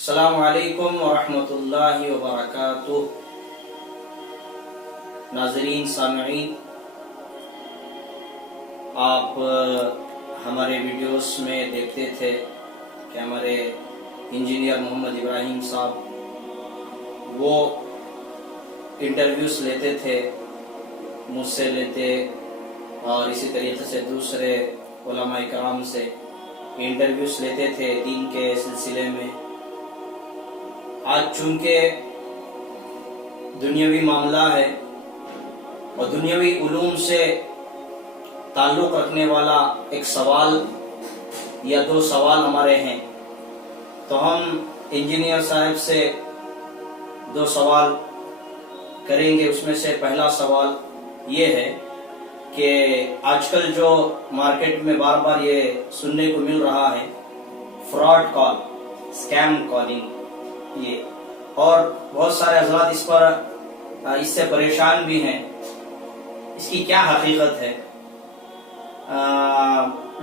अस्सलामु अलैकुम वरहमतुल्लाहि वबरकातुह। नाज़रीन सामईन, आप हमारे वीडियोस में देखते थे कि हमारे इंजीनियर मोहम्मद इब्राहिम साहब वो इंटरव्यूज़ लेते थे, मुझसे लेते और इसी तरीके से दूसरे उलमाए कराम से इंटरव्यूज़ लेते थे दीन के सिलसिले में। आज चूंकि दुनियावी मामला है और दुनियावी उलूम से ताल्लुक़ रखने वाला एक सवाल या दो सवाल हमारे हैं, तो हम इंजीनियर साहब से दो सवाल करेंगे। उसमें से पहला सवाल ये है कि आजकल जो मार्केट में बार बार ये सुनने को मिल रहा है, फ्रॉड कॉल, स्कैम कॉलिंग, ये और बहुत सारे हज़रात इस पर इससे परेशान भी हैं। इसकी क्या हकीकत है?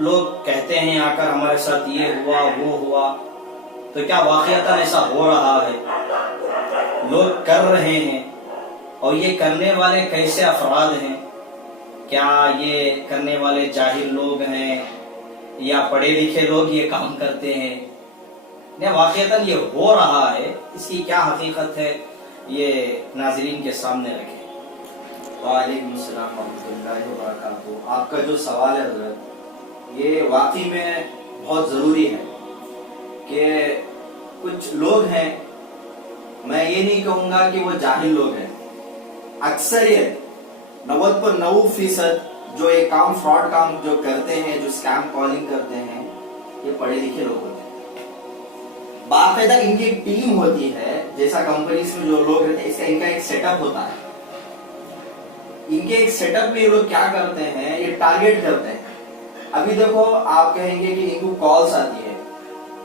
लोग कहते हैं आकर हमारे साथ ये हुआ वो हुआ, तो क्या वाकईतन ऐसा हो रहा है? लोग कर रहे हैं और ये करने वाले कैसे अफराद हैं? क्या ये करने वाले जाहिल लोग हैं या पढ़े लिखे लोग ये काम करते हैं? ने वाकईतन ये हो रहा है, इसकी क्या हकीकत है, ये नाज़रीन के सामने रखें। वालेकुम अस्सलाम वरहमतुल्लाहि वबरकातुहू। आपका जो सवाल है हज़रत, ये वाकई में बहुत ज़रूरी है कि कुछ लोग हैं, मैं ये नहीं कहूँगा कि वो जाहिल लोग हैं, अक्सरियत 90% जो ये काम, फ्रॉड काम जो करते हैं, जो स्कैम कॉलिंग करते हैं, ये पढ़े लिखे लोग होते हैं। बाकायदा इनकी एक टीम होती है, जैसा कंपनीज में जो लोग रहते हैं, इसका इनका एक सेटअप होता है। इनके एक सेटअप में ये लोग क्या करते हैं, ये टारगेट करते हैं। अभी देखो, आप कहेंगे कि इनको कॉल्स आती है,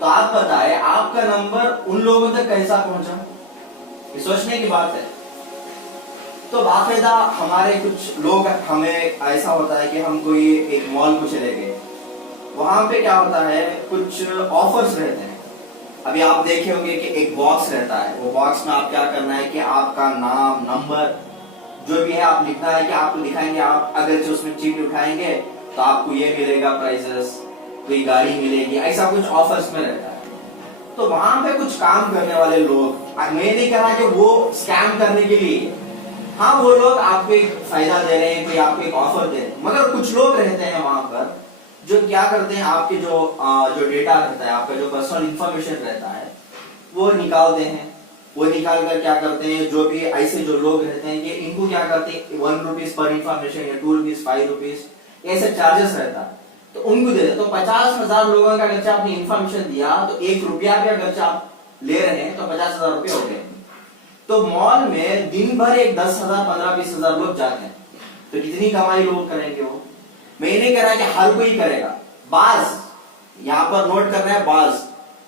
तो आप बताएं आपका नंबर उन लोगों तक कैसा पहुंचा? ये सोचने की बात है। तो बाकायदा हमारे कुछ लोग, हमें ऐसा होता है कि हम कोई एक मॉल को चले गए, वहां पे क्या होता है, कुछ ऑफर्स रहते हैं। अभी आप देखे होंगे कि एक बॉक्स रहता है, वो बॉक्स में आप क्या करना है कि आपका नाम, नंबर जो भी है आप लिखना है, कि आपको दिखाएंगे, आप अगर जो उसमें चीट उठाएंगे तो आपको ये मिलेगा प्राइजेस, कोई गाड़ी मिलेगी, ऐसा कुछ ऑफर्स में रहता है। तो वहां पे कुछ काम करने वाले लोग, मैं नहीं कह रहा कि वो स्कैम करने के लिए, हाँ वो लोग आपको एक फायदा दे रहे हैं, कोई आपको एक ऑफर दे रहे हैं, मगर कुछ लोग रहते हैं वहां पर जो क्या करते हैं, आपके जो डेटा रहता है, आपका जो पर्सनल इंफॉर्मेशन रहता है, वो निकालते हैं। वो निकाल कर क्या करते हैं, जो भी ऐसे जो लोग रहते हैं, ये इनको क्या करते हैं, 1 रुपीज पर इंफॉर्मेशन या 2 रुपीज, 5 रुपीज ऐसे चार्जेस रहता है, तो उनको दे देते। तो 50,000 लोगों का अगर आपने इंफॉर्मेशन दिया, तो 1 रुपया भी अगर आप ले रहे हैं तो 50,000 रुपये हो गए। तो मॉल में दिन भर एक 10,000, 15, 20,000 लोग जाते हैं, तो कितनी कमाई लोग करेंगे वो? मैं नहीं कह रहा कि हर कोई करेगा, बाज यहाँ पर नोट कर रहे हैं, बाज।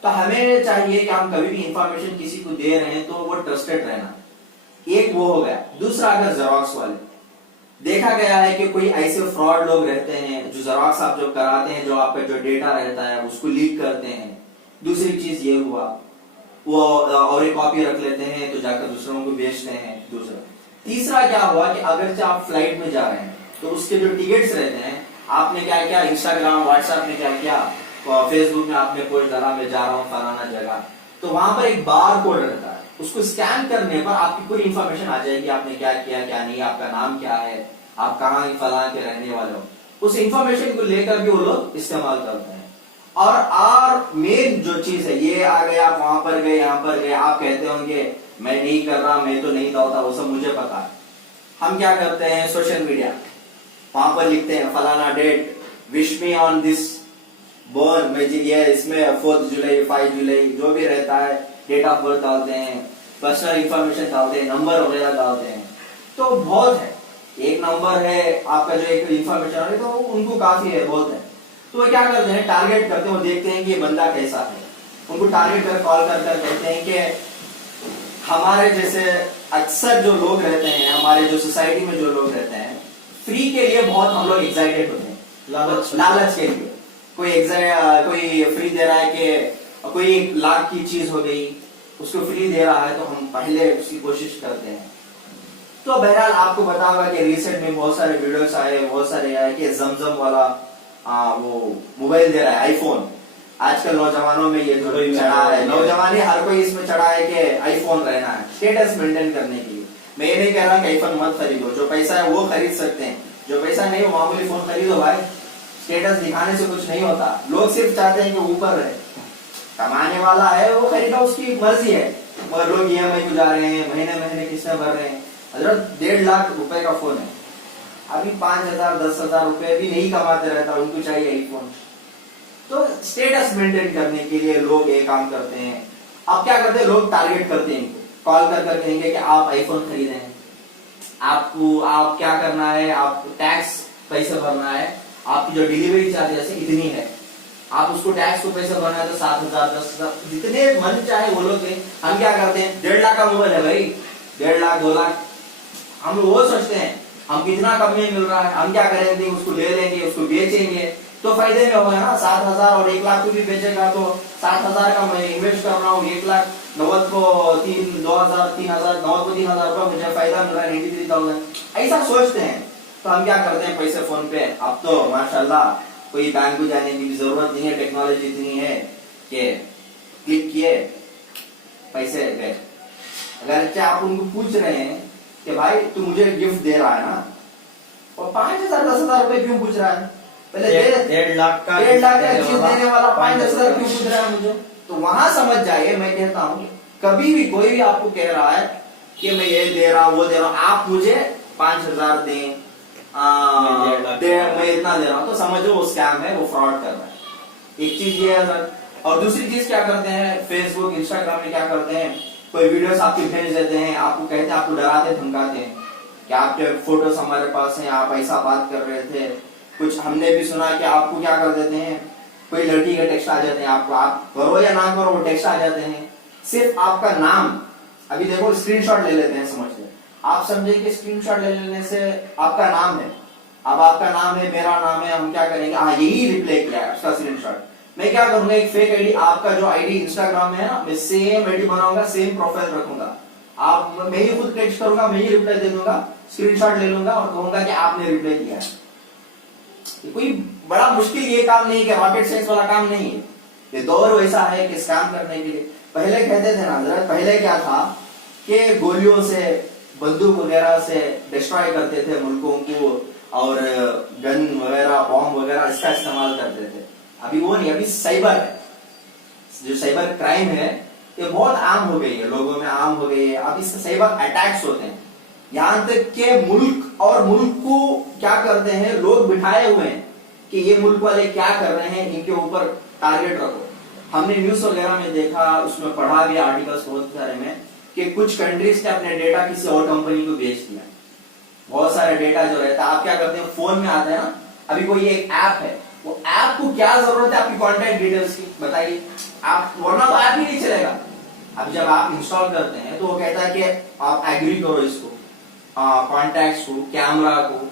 तो हमें चाहिए कि हम कभी भी इंफॉर्मेशन किसी को दे रहे हैं तो वो ट्रस्टेड रहना। एक वो हो गया। दूसरा, अगर जेरॉक्स वाले, देखा गया है कि कोई ऐसे फ्रॉड लोग रहते हैं जो जेरॉक्स आप जो कराते हैं, जो आपका जो डेटा रहता है उसको लीक करते हैं। दूसरी चीज ये हुआ, वो और एक कॉपी रख लेते हैं तो जाकर दूसरों को बेचते हैं। दूसरा, तीसरा क्या हुआ कि अगर आप फ्लाइट में जा रहे हैं तो उसके जो टिकट्स रहते हैं, आपने क्या किया, इंस्टाग्राम, व्हाट्सएप में क्या किया, फेसबुक में आपने पोस्ट डाला, मैं जा रहा हूँ फलाना जगह, तो वहां पर एक बार कोड रहता है, उसको स्कैन करने पर आपकी पूरी इंफॉर्मेशन आ जाएगी, आपने क्या किया क्या नहीं, आपका नाम क्या है, आप कहाँ फलाना के रहने वाले हो। उस इंफॉर्मेशन को लेकर भी वो लोग इस्तेमाल करते हैं। और मेन जो चीज है, ये आ गए, आप वहां पर गए, यहाँ पर गए, आप कहते होंगे मैं नहीं कर रहा, मैं तो नहीं डालता, वो सब मुझे पता है। हम क्या करते हैं, सोशल मीडिया, वहां पर लिखते हैं फलाना date, wish me on this born में, ये इसमें 4 जुलाई, 5 जुलाई जो भी रहता है, डेट ऑफ बर्थ डालते हैं, पर्सनल इंफॉर्मेशन डालते हैं, नंबर वगैरह डालते हैं। तो बहुत है, एक नंबर है आपका, जो एक इंफॉर्मेशन है, तो उनको काफी है, बहुत है। तो वो क्या करते हैं, टारगेट करते हैं, वो देखते हैं कि ये बंदा कैसा है, उनको टारगेट कर कॉल कर कहते हैं कि हमारे जैसे अक्सर जो लोग रहते हैं, हमारे जो सोसाइटी में जो लोग रहते हैं, फ्री के लिए बहुत हम लोग एक्साइटेड होते हैं, लालच के लिए। कोई फ्री दे रहा है कि और कोई 1 लाख की चीज हो गई उसको फ्री दे रहा है तो हम पहले उसकी कोशिश करते हैं। तो बहरहाल आपको बता होगा कि रिसेंट में बहुत सारे वीडियोस आए, बहुत सारे आए कि जमजम वाला वो मोबाइल दे रहा है, आईफोन। आजकल नौजवानों में ये चढ़ा है, नौजवान हर कोई इसमें चढ़ा है कि आईफोन रहना है स्टेटस मेंटेन करने के लिए। मैं ये नहीं कह रहा कि आईफोन मत खरीदो, जो पैसा है वो खरीद सकते हैं, जो पैसा नहीं वो मामूली फोन खरीदो भाई। स्टेटस दिखाने से कुछ नहीं होता, लोग सिर्फ चाहते हैं कि ऊपर रहे। कमाने वाला है वो खरीदा, उसकी मर्जी है, मगर लोग EMI गुजार रहे हैं, महीने महीने किस्तें भर रहे हैं। हजरत 1.5 लाख रुपए का फोन है, अभी 5,000 10,000 रुपए भी नहीं कमाते रहता, उनको चाहिए आईफोन। तो स्टेटस मेंटेन करने के लिए लोग ये काम करते हैं। अब क्या करते हैं लोग, टारगेट करते हैं, कॉल कर कर कहेंगे कि आप आईफोन खरीदें, आपको आप क्या करना है, आप टैक्स पैसे भरना है, आपकी जो डिलीवरी चार्जेस है इतनी है, आप उसको टैक्स को पैसे भरना है तो 7,000 10,000 जितने मन चाहे वो लोग। हम क्या करते हैं, 1.5 लाख का मोबाइल है भाई, 1.5 लाख 2 लाख, हम वो सोचते हैं हम कितना कम में मिल रहा है, हम क्या करेंगे उसको ले लेंगे, उसको बेचेंगे तो फायदे में होगा ना। 7,000 और 1 लाख को भी बेचेगा तो 7,000 का मैं इन्वेस्ट कर रहा हूँ, 1 लाख 90 को 2,000 3,000 90 को 3,000 रुपया मुझे फायदा मिल रहा है 93,000, ऐसा सोचते हैं। तो हम क्या करते हैं, पैसे फोन पे। अब तो माशाल्लाह कोई बैंक को जाने की भी जरूरत नहीं है, टेक्नोलॉजी इतनी है कि क्लिक किए पैसे गए। अगर क्या आप उनको पूछ रहे हैं कि भाई तू मुझे गिफ्ट दे रहा है ना, और 5,000 10,000 रुपए क्यों पूछ रहा है, पहले 1.5 लाख का चीज देने वाला 5,000 क्यों पूछ रहा है मुझे। तो वहां समझ जाइए, मैं कहता हूँ कभी भी कोई भी आपको कह रहा है कि मैं ये दे रहा हूँ वो दे रहा हूँ, आप मुझे 5,000 दें मैं इतना दे रहा हूँ, तो समझो वो स्कैम है, वो फ्रॉड कर रहा है। एक चीज ये है। और दूसरी चीज क्या करते हैं, फेसबुक इंस्टाग्राम में क्या करते हैं, कोई वीडियोस आपकी भेज देते हैं, आपको कहते हैं, आपको डराते धमकाते हैं कि आपके फोटोज हमारे पास हैं, आप ऐसा बात कर रहे थे। कुछ हमने भी सुना कि आपको क्या कर देते हैं, कोई लड़की के टेक्स्ट आ जाते हैं आपको, आप करो या ना करो वो टेक्स्ट आ जाते हैं, सिर्फ आपका नाम। अभी देखो स्क्रीनशॉट ले लेते हैं, समझ ले आप समझे कि स्क्रीनशॉट ले लेने से आपका नाम है, अब आपका नाम है, मेरा नाम है, हम क्या करेंगे, हाँ यही रिप्लाई किया है उसका स्क्रीनशॉट। मैं क्या करूंगा, एक फेक आईडी, आपका जो आईडी इंस्टाग्राम में है ना, मैं सेम आईडी बनाऊंगा, सेम प्रोफाइल रखूंगा, आप मैं ही खुद टेक्स्ट करूंगा, मैं ही रिप्लाई दे दूंगा, स्क्रीनशॉट ले लूंगा और कहूंगा कि आपने रिप्लाई किया है। कोई बड़ा मुश्किल ये काम नहीं है, रॉकेट साइंस वाला काम नहीं है। ये दौर वैसा है कि स्कैम करने के लिए पहले कहते थे ना हजरत, पहले क्या था कि गोलियों से बंदूक वगैरह से डिस्ट्रॉय करते थे मुल्कों को, और गन वगैरह बॉम्ब वगैरह इसका इस्तेमाल करते थे। अभी वो नहीं, अभी साइबर है, जो साइबर क्राइम है ये बहुत आम हो गई है, लोगों में आम हो गई है। अब इससे साइबर अटैक्स होते हैं, यहाँ तक के मुल्क और मुल्क को क्या करते हैं, लोग बिठाए हुए हैं कि ये मुल्क वाले क्या कर रहे हैं, इनके ऊपर टारगेट रखो। हमने न्यूज वगैरह में देखा, उसमें पढ़ा भी आर्टिकल्स बहुत सारे में कि कुछ कंट्रीज ने अपने डेटा किसी और कंपनी को बेच दिया। बहुत सारे डेटा जो रहता है, आप क्या करते हैं, फोन में आता है ना, अभी कोई एक ऐप है, वो ऐप को क्या जरूरत है आपकी कॉन्टैक्ट डिटेल्स की, बताइए आप, वरना तो ऐप ही नहीं चलेगा। अब जब आप इंस्टॉल करते हैं तो वो कहता है कि आप एग्री करो इसको, कॉन्टैक्ट्स को, कैमरा को,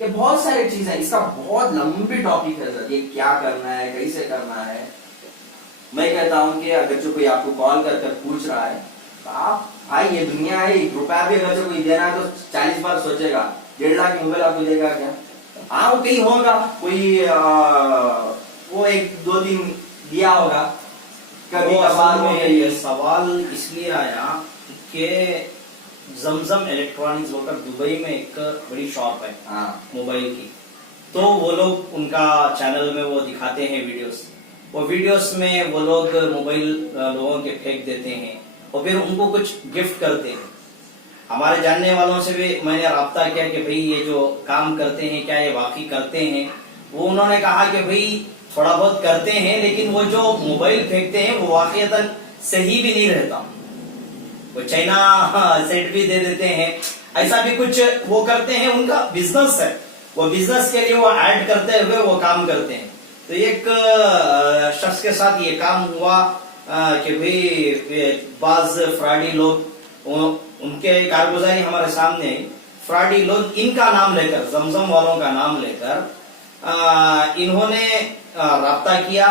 ये बहुत सारी चीजें, इसका बहुत लंबी टॉपिक है सर, ये क्या करना है, कैसे करना है। मैं कहता हूं कि अगर जो कोई आपको कॉल कर कर पूछ रहा है तो आप, भाई ये दुनिया है, ₹1 भी अगर जो कोई देना है तो 40 बार सोचेगा। 1.5 लाख की मोबाइल आपको देगा क्या, हाँ वो कहीं होगा, कोई वो 1-2 दिन दिया होगा कभी कभार में। ये सवाल इसलिए आया कि जमजम इलेक्ट्रॉनिक्स होकर दुबई में एक बड़ी शॉप है मोबाइल की, तो वो लोग उनका चैनल में वो दिखाते हैं वीडियोस, वो वीडियोस में वो लोग मोबाइल लोगों के फेंक देते हैं और फिर उनको कुछ गिफ्ट करते हैं। हमारे जानने वालों से भी मैंने राब्ता किया कि भाई ये जो काम करते हैं क्या ये वाकई करते हैं, वो उन्होंने कहा कि भाई थोड़ा बहुत करते हैं, लेकिन वो जो मोबाइल फेंकते हैं वो वाकईतन सही भी नहीं रहता, वो चाइना सेट भी दे देते हैं, ऐसा भी कुछ वो करते हैं, उनका बिजनेस है, वो बिजनेस के लिए वो ऐड करते हुए वो काम करते हैं। तो एक शख्स के साथ ये काम हुआ कि भाई बाज फ्रॉडी लोग, उनके कारगुजारी हमारे सामने, फ्रॉडी लोग इनका नाम लेकर, जमजम वालों का नाम लेकर इन्होंने राब्ता किया,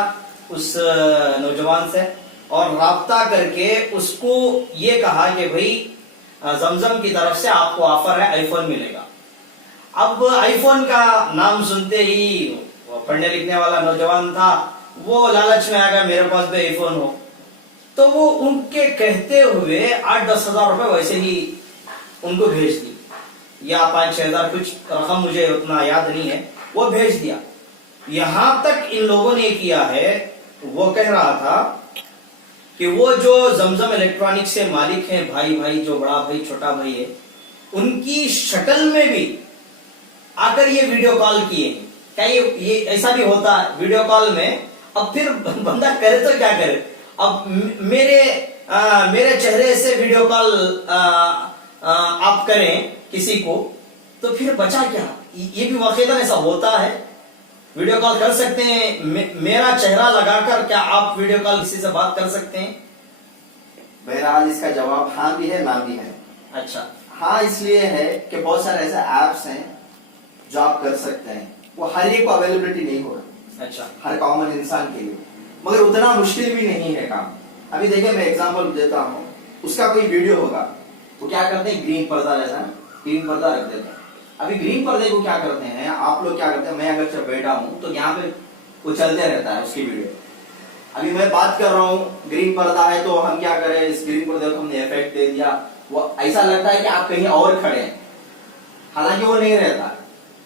उस नौजवान से और राब्ता करके उसको ये कहा कि भाई जमजम की तरफ से आपको ऑफर है, आईफोन मिलेगा। अब आईफोन का नाम सुनते ही वो पढ़ने लिखने वाला नौजवान था, वो लालच में आ गया मेरे पास भी आईफोन हो, तो वो उनके कहते हुए 8-10 हजार रुपए वैसे ही उनको भेज दी, या 5-6 हजार, कुछ रकम मुझे उतना याद नहीं है, वो भेज दिया। यहां तक इन लोगों ने किया है, वो कह रहा था कि वो जो जमजम इलेक्ट्रॉनिक से मालिक हैं, भाई जो बड़ा भाई छोटा भाई है, उनकी शक्ल में भी आकर ये वीडियो कॉल किए। क्या ये ऐसा भी होता है वीडियो कॉल में? अब फिर बंदा करे तो क्या करे, अब मेरे चेहरे से वीडियो कॉल आप करें किसी को, तो फिर बचा क्या? ये भी वाकईतन ऐसा होता है, वीडियो कॉल कर सकते हैं, मेरा चेहरा लगाकर क्या आप वीडियो कॉल किसी से बात कर सकते हैं? बहरहाल इसका जवाब हाँ भी है, ना भी है। अच्छा, हाँ इसलिए है कि बहुत सारे ऐसे एप्स हैं जो आप कर सकते हैं, वो हर एक को अवेलेबिलिटी नहीं होगा, अच्छा, हर कॉमन इंसान के लिए, मगर उतना मुश्किल भी नहीं है काम। अभी देखिए मैं एग्जांपल देता हूँ, उसका कोई वीडियो होगा, वो क्या करते हैं, ग्रीन पर्दा रहता है, ग्रीन पर्दा रख देते हैं। अभी ग्रीन पर्दे को क्या करते हैं आप लोग, क्या करते हैं, मैं अगर जब बैठा हूं तो यहाँ पे वो चलते रहता है उसकी वीडियो। अभी मैं बात कर रहा हूँ, ग्रीन पर्दा है, तो हम क्या करें, इस ग्रीन पर्दे को हमने इफेक्ट दे दिया, वो ऐसा लगता है कि आप कहीं और खड़े हैं, हालांकि वो नहीं रहता।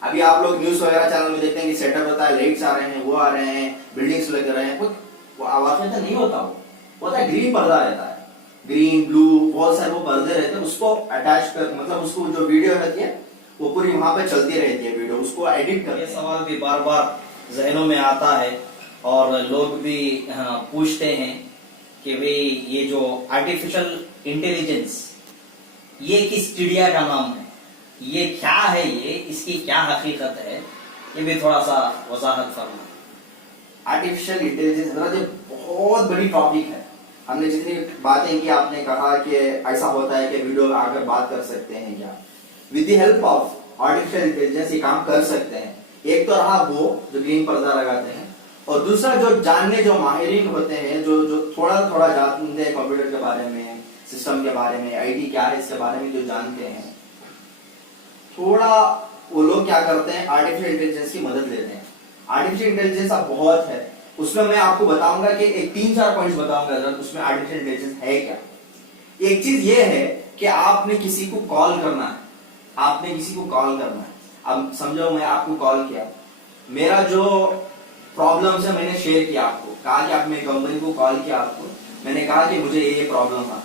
अभी आप लोग न्यूज वगैरह चैनल में देखते हैं कि सेटअप होता है, लाइट्स आ रहे हैं, वो आ रहे हैं, बिल्डिंग्स लग रहे हैं, वो आवाज में तो नहीं होता, वो होता है ग्रीन पर्दा रहता है, ग्रीन ब्लू बहुत सारे वो पर्दे रहते हैं, उसको अटैच कर, मतलब उसको जो वीडियो रहती है वो पूरी वहां पे चलती रहती है वीडियो, उसको एडिट कर। ये सवाल भी बार बार जहनों में आता है और लोग भी पूछते हैं कि भाई ये जो आर्टिफिशियल इंटेलिजेंस, ये किस चिड़िया का नाम है, ये क्या है, ये इसकी क्या हकीकत है, ये भी थोड़ा सा वजाहत फरमा। आर्टिफिशियल इंटेलिजेंस बहुत बड़ी टॉपिक है। हमने जितनी बातें की, आपने कहा कि ऐसा होता है कि वीडियो में आकर बात कर सकते हैं, क्या with the help of artificial intelligence ये काम कर सकते हैं। एक तो रहा वो जो ग्रीन पर्दा लगाते हैं, और दूसरा जो जानने जो माहिरीन होते हैं, जो थोड़ा जानते हैं कंप्यूटर के बारे में, सिस्टम के बारे में, आईटी क्या है इसके बारे में जो जानते हैं, थोड़ा वो लोग क्या करते हैं, आर्टिफिशियल इंटेलिजेंस की मदद लेते हैं। आर्टिफिशियल इंटेलिजेंस अब बहुत है, उसमें मैं आपको बताऊंगा कि एक 3-4 पॉइंट्स बताऊंगा उसमें आर्टिफिशियल इंटेलिजेंस है क्या। एक चीज ये है कि आपने किसी को कॉल करना है, आपने किसी को कॉल करना है। अब समझो मैं आपको कॉल किया, मेरा जो प्रॉब्लम है मैंने शेयर किया आपको, कहा कि आप मेरी कंपनी को कॉल किया आपको, मैंने कहा कि मुझे ये प्रॉब्लम था।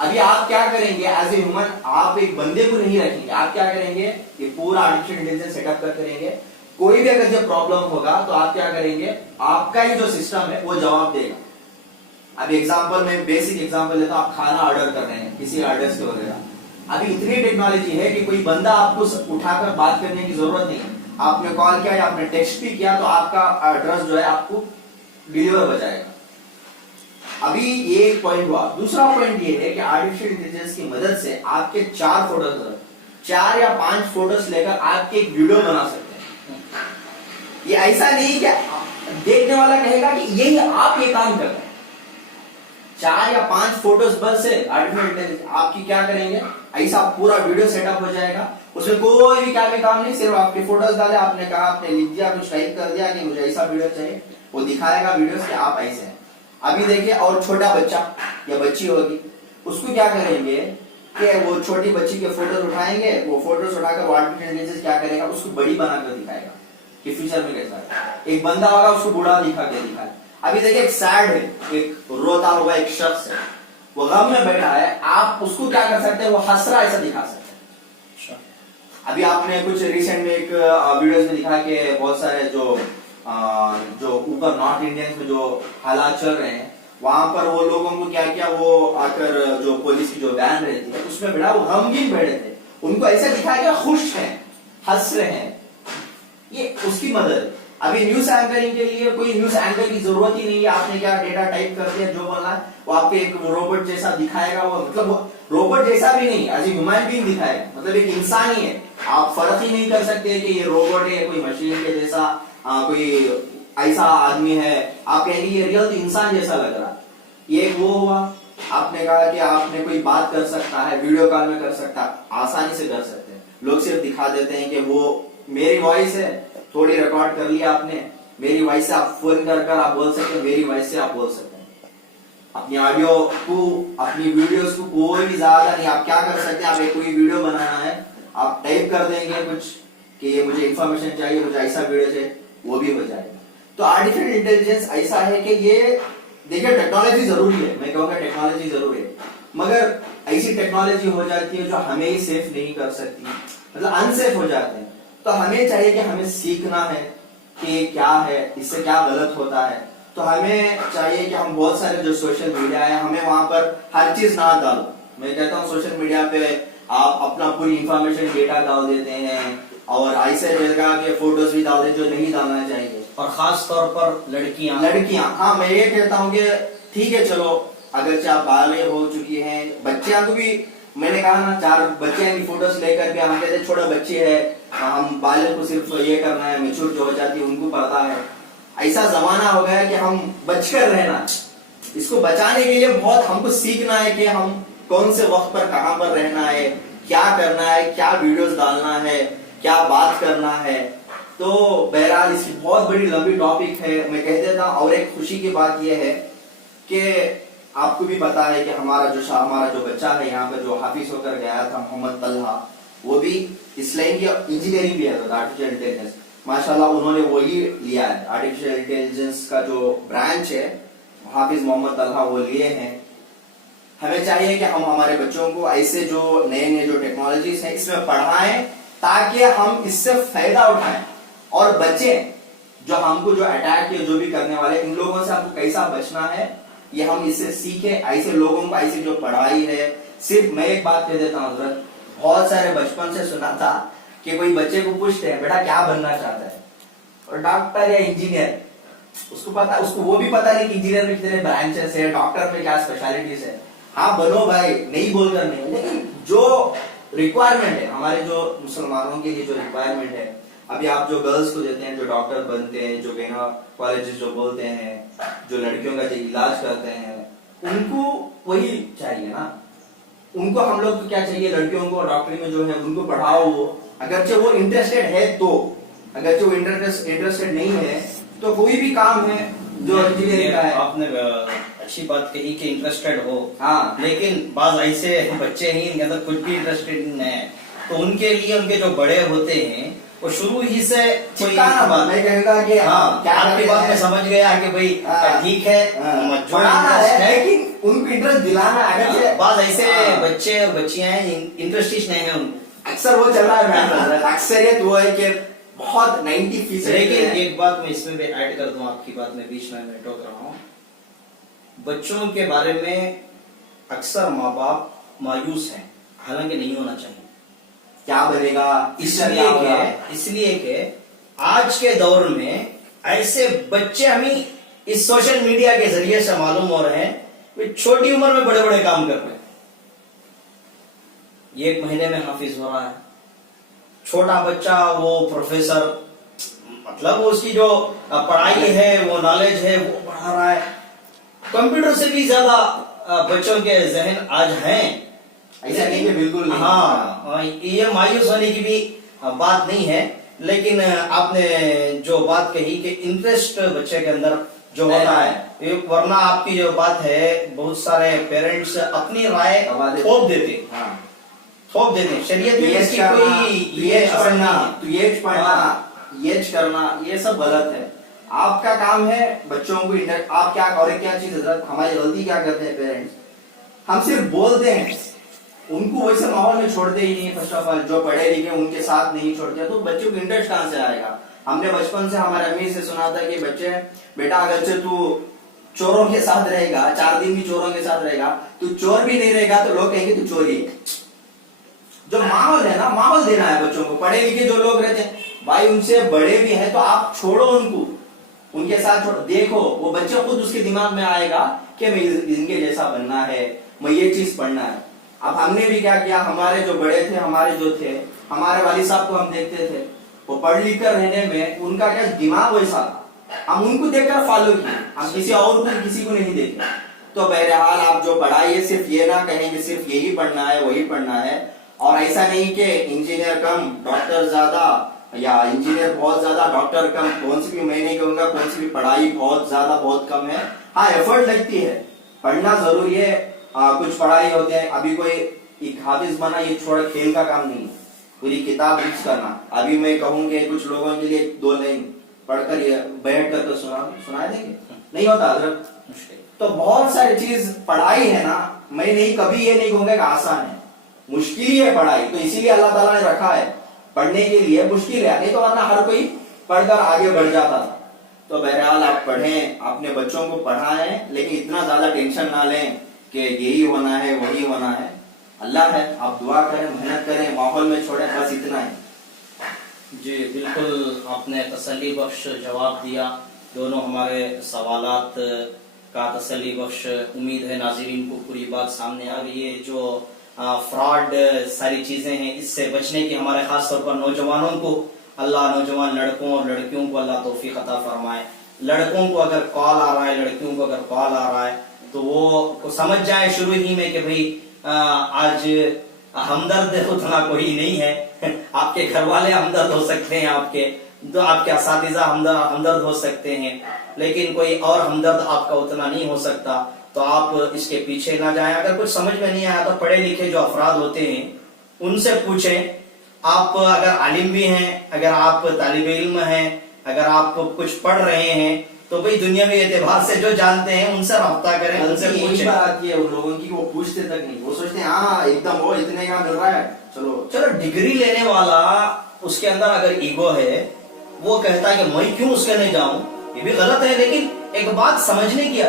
अभी आप क्या करेंगे एज ए ह्यूमन, आप एक बंदे को नहीं रखेंगे, आप क्या करेंगे, ये पूरा आर्टिफिशियल इंटेलिजेंस सेटअप कर करेंगे। कोई भी अगर जब प्रॉब्लम होगा तो आप क्या करेंगे, आपका ही जो सिस्टम है वो जवाब देगा। अब एग्जांपल में बेसिक एग्जांपल लेता हूं, आप खाना ऑर्डर कर रहे हैं किसी ऑर्डर से वगैरह, अभी इतनी टेक्नोलॉजी है कि कोई बंदा आपको उठाकर बात करने की जरूरत नहीं है, आपने कॉल किया या आपने टेक्स्ट भी किया तो आपका एड्रेस जो है आपको डिलीवर हो जाएगा। अभी ये एक पॉइंट हुआ। दूसरा पॉइंट ये है कि आर्टिफिशियल इंटेलिजेंस की मदद से आपके 4 फोटोज, 4 या 5 फोटोज लेकर आपके एक वीडियो बना सकते हैं। ये ऐसा नहीं कि देखने वाला कहेगा कि यही आप ये काम कर रहे हैं। 4 या 5 फोटोज बस से आर्टिफिशियल इंटेलिजेंस आपकी क्या करेंगे, ऐसा पूरा वीडियो सेटअप हो जाएगा, उसमें कोई भी क्या भी काम नहीं, सिर्फ आपके फोटोज डाले, आपने कहा, आपने लिख दिया, कुछ टाइप कर दिया कि मुझे ऐसा वीडियो चाहिए, वो दिखाएगा वीडियोस कि आप ऐसे हैं। अभी देखिए, और छोटा बच्चा या बच्ची होगी, उसको क्या करेंगे कि वो छोटी बच्ची के फोटोज उठाएंगे, वो फोटोज उठाकर वो आर्टिफिशियल इंटेलिजेंस क्या करेगा, उसको बड़ी बनाकर दिखाएगा कि फ्यूचर में कैसा है। एक बंदा होगा, उसको बूढ़ा दिखा के दिखाए। अभी देखिए, एक सैड है, एक रोता हुआ एक शख्स है, वो गम में बैठा है, आप उसको क्या कर सकते हैं, वो हंस रहा ऐसा दिखा सकते हैं। अभी आपने कुछ रिसेंट में एक वीडियोस में दिखा कि बहुत सारे जो ऊपर नॉर्थ इंडियंस में जो हालात चल रहे हैं, वहां पर वो लोगों को क्या किया, वो आकर जो पुलिस की जो वैन रहती है उसमें बैठा, वो गमगीन बैठे थे, उनको ऐसा दिखाया कि खुश हैं, हंस रहे हैं, ये उसकी मदद। अभी न्यूज एंकरिंग के लिए कोई न्यूज एंकर की जरूरत ही नहीं है, आपने क्या डेटा टाइप कर दिया, जो बोलना है वो आपके एक रोबोट जैसा दिखाएगा, वो मतलब रोबोट जैसा भी नहीं, एज ए ह्यूमन बीइंग दिखाएगा, मतलब एक इंसान ही है। आप फर्क ही नहीं कर सकते कि ये रोबोट है, कोई मशीन के जैसा, कोई ऐसा आदमी है, आप कहेंगे ये रियल तो इंसान जैसा लग रहा है। ये वो हुआ, आपने कहा कि आपने कोई बात कर सकता है, वीडियो कॉल में कर सकता है, आसानी से कर सकते हैं। लोग सिर्फ दिखा देते हैं कि वो मेरी वॉइस है, थोड़ी रिकॉर्ड कर लिया आपने, मेरी वॉइस से आप फोन कर कर आप बोल सकते हैं, मेरी वॉइस से आप बोल सकते हैं। अपनी ऑडियो को, अपनी वीडियोस को कोई भी ज्यादा नहीं, आप क्या कर सकते हैं, आप एक कोई वीडियो बनाना है, आप टाइप कर देंगे कुछ कि ये मुझे इंफॉर्मेशन चाहिए, मुझे ऐसा वीडियो चाहिए, वो भी हो जाएगा। तो आर्टिफिशियल इंटेलिजेंस ऐसा है कि ये देखिए टेक्नोलॉजी जरूरी है, मैं कहूँगा टेक्नोलॉजी जरूरी है, मगर ऐसी टेक्नोलॉजी हो जाती है जो हमें ही सेफ नहीं कर सकती, मतलब अनसेफ हो जाते हैं। तो हमें चाहिए कि हमें सीखना है कि क्या है, इससे क्या गलत होता है। तो हमें चाहिए कि हम बहुत सारे जो सोशल मीडिया है, हमें वहां पर हर चीज ना डालो। मैं कहता हूँ सोशल मीडिया पे आप अपना पूरी इंफॉर्मेशन, डेटा डाल देते हैं, और ऐसे जगह के फोटोज भी डाल देते जो नहीं डालना चाहिए, और खास तौर पर लड़कियां। हाँ, मैं ये कहता हूँ कि ठीक है, चलो अगर आप बालिग हो चुकी हैं, बच्चियां को भी मैंने कहा ना, 4 बच्चे की फोटोज लेकर के हम कहते छोटे बच्चे है, हम बालिग को सिर्फ ये करना है, मेच्योर जो हो जाती है उनको पता है। ऐसा जमाना हो गया कि हम बचकर रहना, इसको बचाने के लिए बहुत हमको सीखना है कि हम कौन से वक्त पर कहां पर रहना है, क्या करना है, क्या वीडियोस डालना है, क्या बात करना है। तो बहरहाल इसकी बहुत बड़ी लंबी टॉपिक है, मैं कह देता हूं। और एक खुशी की बात यह है कि आपको भी पता है कि हमारा जो बच्चा है यहाँ पे जो हाफिज होकर गया था, मोहम्मद तलहा, वो भी इस लाइन की इंजीनियरिंग भी है, आर्टिफिशियल इंटेलिजेंस, माशाल्लाह उन्होंने वही लिया है। आर्टिफिशियल इंटेलिजेंस का जो ब्रांच है हाफिज मोहम्मद तलहा वो लिए हैं। हमें चाहिए कि हम हमारे बच्चों को ऐसे जो नए जो टेक्नोलॉजीज हैं इसमें पढ़ाएं, ताकि हम इससे फायदा उठाएं और बचें। जो हमको जो अटैक या जो भी करने वाले इन लोगों से हमको कैसा बचना है, ये हम इससे सीखें। ऐसे लोगों को ऐसी जो पढ़ाई है, सिर्फ मैं एक बात कह देता हूँ हजरत, बहुत सारे बचपन से सुना था कि कोई बच्चे को पूछते हैं बेटा क्या बनना चाहता है, और डॉक्टर या इंजीनियर, उसको वो भी पता नहीं कि इंजीनियर में कितने ब्रांचेस है, डॉक्टर में क्या स्पेशलिटीज है। हाँ बनो भाई, नहीं बोलकर नहीं, लेकिन जो रिक्वायरमेंट है हमारे जो मुसलमानों के लिए, जो रिक्वायरमेंट है, अभी आप जो गर्ल्स को देते हैं, जो डॉक्टर बनते हैं, जो गायनेकोलॉजिस्ट जो बोलते हैं, जो लड़कियों का जो इलाज करते हैं, उनको वही चाहिए ना। उनको हम लोग को क्या चाहिए, लड़कियों को डॉक्टरी में जो है उनको पढ़ाओ, वो अगरचे वो इंटरेस्टेड है तो, अगरचे वो इंटरेस्टेड नहीं है तो कोई भी काम है जो इंजीनियरिंग का है। आपने अच्छी बात कही कि इंटरेस्टेड हो, हाँ, लेकिन बाज ऐसे बच्चे ही इनके अंदर कुछ भी इंटरेस्टेड नहीं है, तो उनके लिए उनके जो बड़े होते हैं वो शुरू ही से कोई बात मैं कहूँगा कि हाँ, क्या आपकी बात में समझ गया कि भाई ठीक है, जो लेकिन उनको इंटरेस्ट दिलाना। अगर बात ऐसे बच्चे और बच्चियां हैं इंटरेस्ट नहीं है उनको, अक्सर वो चल रहा है, अक्सरियत वो है कि बहुत 90%। लेकिन एक बात मैं इसमें भी ऐड कर दूं, आपकी बात में बीच में मैं टोक रहा हूँ, बच्चों के बारे में अक्सर माँ बाप मायूस हैं, हालांकि नहीं होना चाहिए। क्या बनेगा, इसलिए कि आज के दौर में ऐसे बच्चे हमें इस सोशल मीडिया के जरिए से मालूम हो रहे हैं, वे छोटी उम्र में बड़े बड़े काम कर रहे हैं। ये 1 महीने में हाफिज हो रहा है, छोटा बच्चा वो प्रोफेसर, मतलब वो उसकी जो पढ़ाई है, वो नॉलेज है, वो बढ़ा रहा है। कंप्यूटर से भी ज्यादा बच्चों के जहन आज हैं, ऐसा नहीं है, बिल्कुल नहीं। हाँ, ये मायूस होने की भी बात नहीं है, लेकिन आपने जो बात कही कि इंटरेस्ट बच्चे के अंदर जो होता है, वरना आपकी जो बात है, बहुत सारे पेरेंट्स अपनी राय थोप देते, थोप देते, शरीयत में इसकी कोई ये करना ये सब गलत है। आपका काम है बच्चों को आप क्या और क्या चीज, हमारी गलती क्या करते हैं पेरेंट्स, हम सिर्फ बोलते हैं, उनको वैसे माहौल में छोड़ते ही नहीं। फर्स्ट ऑफ ऑल जो पढ़े लिखे उनके साथ नहीं छोड़ते, तो बच्चों को इंटरेस्ट कहां से आएगा। हमने बचपन से हमारे अम्मी से सुना था कि बच्चे बेटा अगर से तू चोरों के साथ रहेगा, 4 दिन भी चोरों के साथ रहेगा, तू चोर भी नहीं रहेगा तो लोग कहेंगे तू चोरी है। जो माहौल है ना, माहौल देना है बच्चों को। पढ़े लिखे जो लोग रहते हैं भाई, उनसे बड़े भी हैं तो आप छोड़ो उनको, उनके साथ छोड़ो, देखो वो बच्चे खुद उसके दिमाग में आएगा कि मैं इनके जैसा बनना है, मैं ये चीज पढ़ना है। अब हमने भी क्या किया, हमारे जो बड़े थे, हमारे जो थे, हमारे वालिद साहब को हम देखते थे, वो पढ़ लिख कर रहने में उनका क्या दिमाग वैसा था, हम उनको देखकर फॉलो किए, हम किसी और को किसी को नहीं देखे। तो बहरहाल आप जो पढ़ाई है सिर्फ ये ना कहें कि सिर्फ यही पढ़ना है वही पढ़ना है, और ऐसा नहीं कि इंजीनियर कम डॉक्टर ज्यादा या इंजीनियर बहुत ज्यादा डॉक्टर कम, कौन सी भी मैं नहीं कहूंगा कौन सी भी पढ़ाई बहुत ज्यादा बहुत कम है। हाँ एफर्ट लगती है, पढ़ना जरूरी है। कुछ पढ़ाई होते हैं, अभी कोई एक हाफिज बना ये थोड़ा खेल का काम नहीं है, पूरी किताब रीड करना। अभी मैं कहूंगे कुछ लोगों के लिए 2 लाइन पढ़कर बैठ कर तो सुना देंगे, नहीं होता हजरत। तो बहुत सारी चीज पढ़ाई है ना, मैं नहीं कभी ये नहीं कहूंगा कि आसान है, मुश्किल ही है पढ़ाई। तो इसीलिए अल्लाह ताला ने रखा है पढ़ने के लिए, मुश्किल है, नहीं तो वरना हर कोई पढ़कर आगे बढ़ जाता था। तो बहरहाल आप पढ़ें, अपने बच्चों को पढ़ाएं, लेकिन इतना ज्यादा टेंशन ना लें कि यही होना है वही होना है। अल्लाह है, आप दुआ करें, मेहनत करें, माहौल में छोड़ें, बस इतना है। जी बिल्कुल, आपने तसल्ली बख्श जवाब दिया। दोनों हमारे सवालात का तसल्ली बख्श। उम्मीद है नाज़रीन को पूरी बात सामने आ गई है। जो फ्रॉड सारी चीजें हैं, इससे बचने की हमारे खास तौर पर नौजवानों को अल्लाह, नौजवान लड़कों और लड़कियों को अल्लाह तौफीक अता फरमाए। लड़कों को अगर कॉल आ रहा है, लड़कियों को अगर कॉल आ रहा है, तो वो समझ जाए शुरू ही में कि भाई आज हमदर्द उतना कोई नहीं है। आपके घर वाले हमदर्द हो सकते हैं, आपके असातिज़ा हमदर्द हो सकते हैं, लेकिन कोई और हमदर्द आपका उतना नहीं हो सकता। तो आप इसके पीछे ना जाएं। अगर कुछ समझ में नहीं आया तो पढ़े लिखे जो अफराद होते हैं उनसे पूछें। आप अगर आलिम भी हैं, अगर आप तालिबे इल्म हैं, अगर आप कुछ पढ़ रहे हैं, तो भाई दुनियावी एतबार से जो जानते हैं उनसे रब्ता करें, उनसे पूछें। बात आती है उन लोगों की, वो पूछते तक नहीं, वो सोचते हैं हाँ एकदम वो इतने का मिल रहा है, चलो। डिग्री लेने वाला, उसके अंदर अगर ईगो है, वो कहता है कि मैं क्यों उसके नहीं जाऊं, ये भी गलत है। लेकिन एक बात समझने की,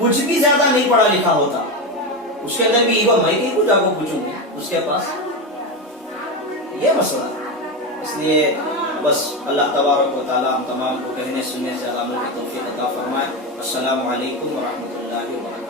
कुछ भी ज्यादा नहीं पढ़ा लिखा होता, उसके अंदर भी ईगो, मैं क्यों जाकर पूछूंगी उसके पास, ये मसला है। इसलिए बस अल्लाह तबारक व तआला हम तमाम को कहने सुनने से अमल की तौफीक अता फरमाए। अस्सलामु अलैकुम व रहमतुल्लाहि व बरकातहू।